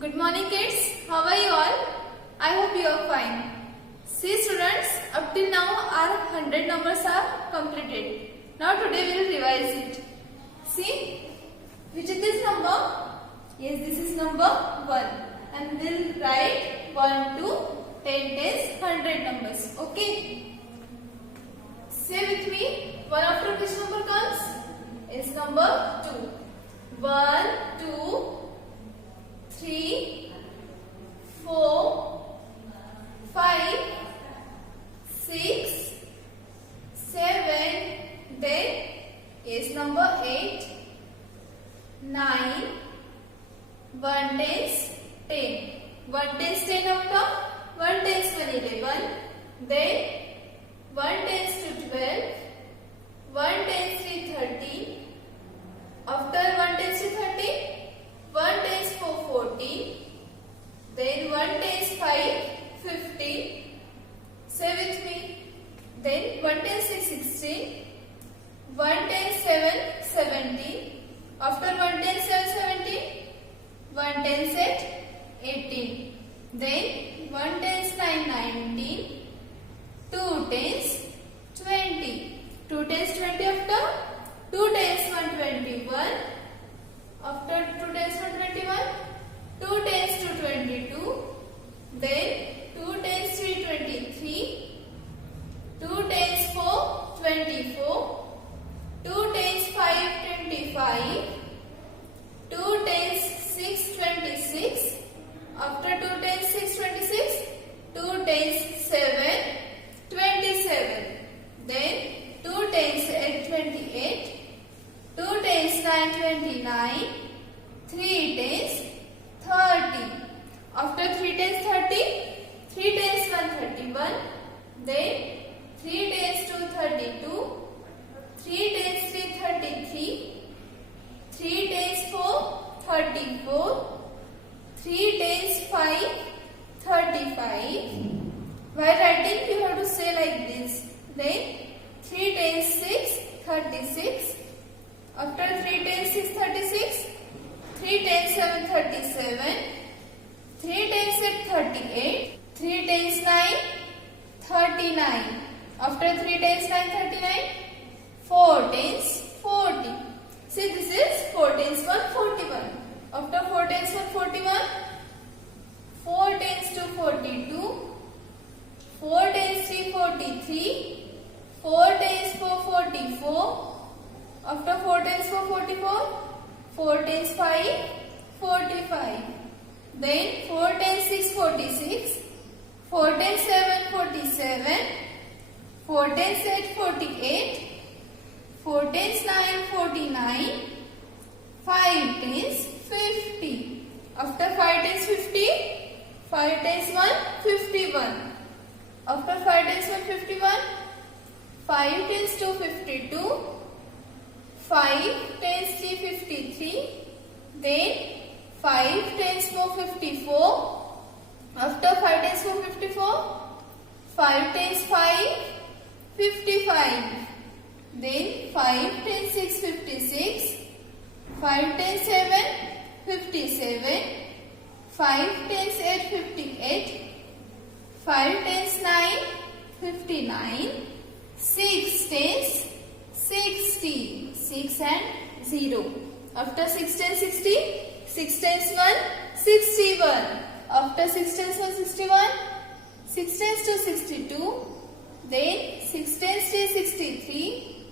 Good morning kids, how are you all? I hope you are fine. See students, up till now our 100 numbers are completed. Now today we will revise it. See, which is this number? Yes, this is number 1. And we will write 1 to 10 days 100 numbers. Okay? Say with me, 1 after which number comes? Is number 2. 1, 2, 3, 4, 5, 6, 7, then is number 8, 9, 1 tens 10. 1 tens 10 after 1 tens 1 11, then 1 tens 2 12, 1 tens 3 13, after 1 tens to 30, 1 tens 4 14, then 1 tens 5 15, say with me, then 1 tens 6 16, 1 tens 7 17, after 1 tens 7 17, 1 tens 8 18, then 1 tens 9 19, 2 tens 20, 2 tens 20 after 2 tens 1 21, after 2 tens 1 21, 2 tens 2 22, then 2 tens 3 23, 2 tens 4 24, 2 tens 5 25, 2 tens 6 26, after 2 tens 6 26, 2 tens 7 27, then 2 tens 8 28, 2 tens 9 29, 3 tens 30, after 3 tens 30, 3 tens 1 31, then 3 tens 2 32, 3 tens 3 33, 3 tens 4 34, 3 tens 5 35. While writing you have to say like this, then 3 tens 6 36, after 3 tens 6 36, 3 tens 7 37, 3 tens 8 38, 3 tens 9 39, after 3 tens 9 39, 4 tens 40. See, this is 4 tens 1 41, after 4 tens 1 41, 4 tens 2 42, 4 tens 3 43, 4 tens 4 44, after 4 tens 4 44, 4 tens 5 45, then 4 tens 6 46, 4 tens 7 47, 4 tens 8 48, 4 tens 9 49, 5 tens 50, after 5 tens 50, 5 tens 1 51, after 5 tens 1 51, 5 tens 2 52, 5 tens 3 53, then 5 tens 4 54, after 5 tens 4 54, 5 tens 5 55, then 5 tens 6 56, 5 tens 7 57, 5 tens 8 58, 5 tens 9 59, 6 tens 60, 6 and 0. After 6 tens 60, 6 tens 1 61. After 6 tens 1 61, 6 tens 2 62. Then 6 tens 3 63,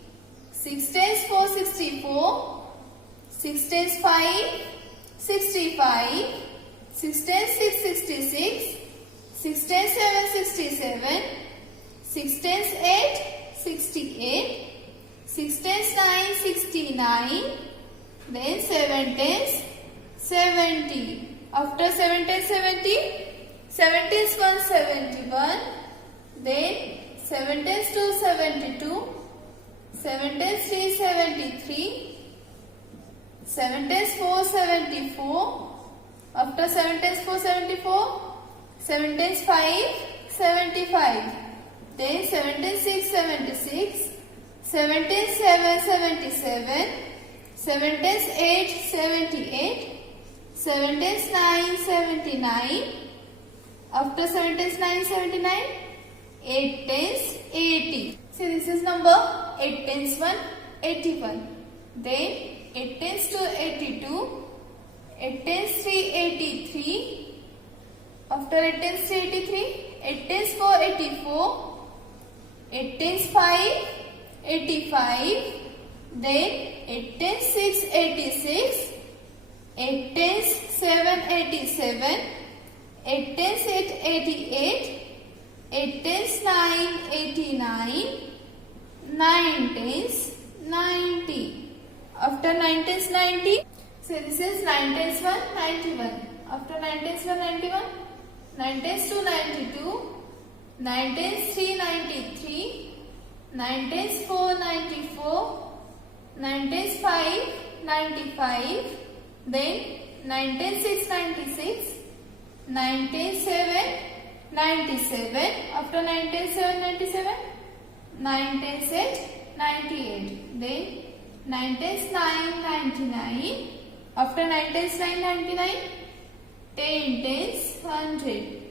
6 tens 4 64, 6 tens 5 65, 6 tens 6 66, 6 tens 7 67, 6 tens 8 68, 6 tens 9 69, then 7 tens 70. After 7 tens 70, 7 tens 1 71, then 7 tens 2 72, 7 tens 3 73, 7 tens 4 74, after 7 tens 4 74, 7 tens 5 75, then 7 tens 6 76, 7 tens 7 77, 7 tens 8 78, 7 tens 9, 79. After 7 tens 9, 79. 8 tens 80. So this is number 8 tens 1, 81. Then 8 tens 2, 82. 8 tens 3, 83. After 8 tens 3, 83. 8 tens 4, 84. 8 tens 5, 85. Then 8 tens 6, 86. 8 tens 7, 87. 8 tens 8, 88. 8 tens 9, 89. 9 tens 90. After 9 tens 90. So this is 9 tens 1, 91. After 9 tens 1, 91. 9 tens 2, 92. 9 tens 3, 93. 9 tens 4, 94. 9 tens 5, 95. Then 9 tens 6, 96. 9 tens 7, 97. After 9 tens 7, 97. 9 tens 8, 98. Then 9 tens 9, 99. After 9 tens 9, 99. 10 tens 100.